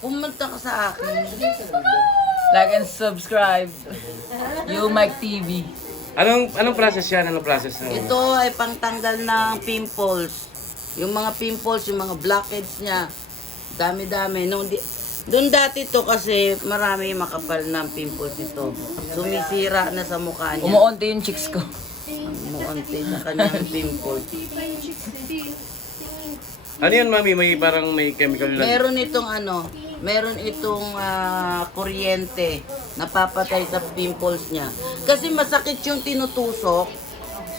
Pumunta ka sa akin. Like and subscribe. You Mike TV. Anong process yan? Anong process? Ito ay pangtanggal ng pimples. Yung mga pimples, yung mga blackheads niya. Dami-dami. Doon dati to kasi marami makapal ng pimples ito. Sumisira na sa mukha niya. Umuunti yung chicks ko. Umuunti sa kanyang pimples. Ano yan, mami? May parang may chemical lang. Meron itong kuryente na papatay sa pimples niya. Kasi masakit yung tinutusok.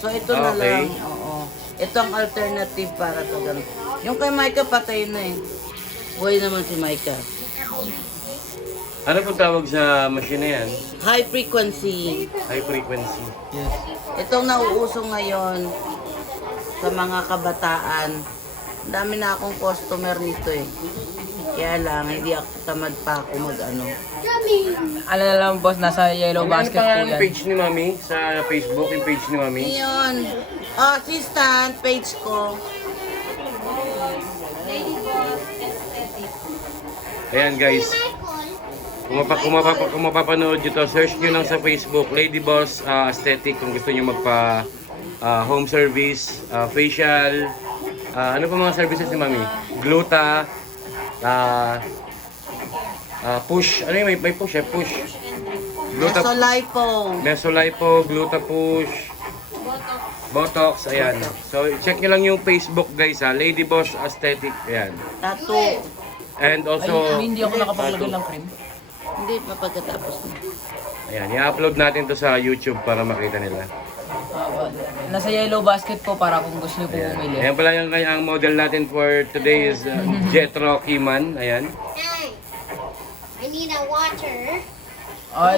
So ito na Okay. lang. Oo. Ito ang alternative para sa ganun. Yung kay Micah patay na eh. Buhay naman si Micah. Ano pong tawag sa machine na yan? High frequency. High frequency. Yes. Itong nauuso ngayon sa mga kabataan. Ang dami na akong customer nito eh. Kaya lang, hindi ako tamad pa ako mag-ano. Ano na lang boss, nasa yellow Ano basket po pangalan ng yan. page ni mami? Sa Facebook, yung page ni mami? Ngayon, assistant page ko. Ayan guys. Kung mapapanood nyo to, search nyo lang sa Facebook, Lady Boss Aesthetic kung gusto nyo magpa home service, facial, ano pa mga services ni mami? Gluta, push, ano yun? May push eh, push. Mesolipo. Mesolipo, Gluta push, Botox, ayan. So, check nyo lang yung Facebook guys ha, Lady Boss Aesthetic, ayan. Tattoo. And also, Ay, hindi ako nakapaglagay ng cream. Hindi pa pagkatapos na. ayan, i-upload natin to sa YouTube para makita nila. Nasa yellow basket po para kung gusto niyo po bumili. Ayan pala yung ang model natin for today is Jetro Kiman, ayan. Hey, I need a water. Oh,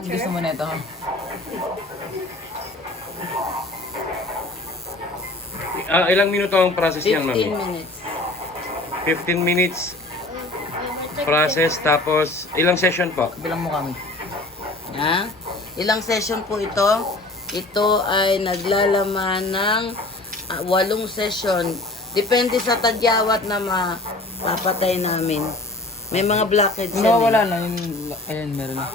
gusto mo na ito ha? Ilang minuto ang process 15 niyan, mami? minutes. 15 minutes process, tapos ilang session po? Bilang mo kami. Ha? Ilang session po ito? Ito ay naglalaman ng 8 session. Depende sa tagyawat na mapapatay namin. May mga blackheads yan. Wala na yung... Ayan, meron na.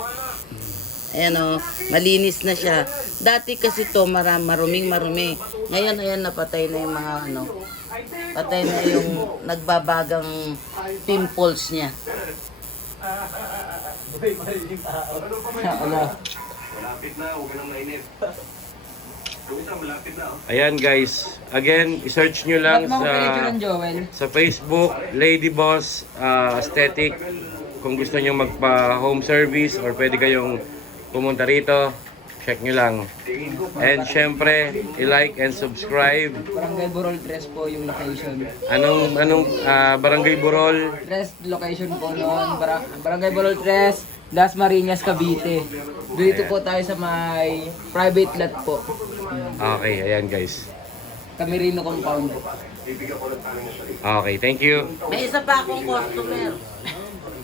Ayan o, malinis na siya. Dati kasi to maruming marumi. Ngayon, ayan, napatay na yung mga ano. Patay na yung nagbabagang pimples niya. Ala. Ayan guys, again, i-search nyo lang Ba't mo pinito ng Joel? sa Facebook, Lady Boss Aesthetic. Kung gusto nyo magpa home service or pwede kayong pumunta rito, check nyo lang. And syempre, i-like and subscribe. Barangay Burol Dress po yung location. Anong Barangay Burol? Dress location po noon. Barangay Burol Dress, Das Marinas, Cavite. Dito po tayo sa may private lot po. Okay, ayan guys. Camerino compound. Okay, thank you. May isa pa akong customer.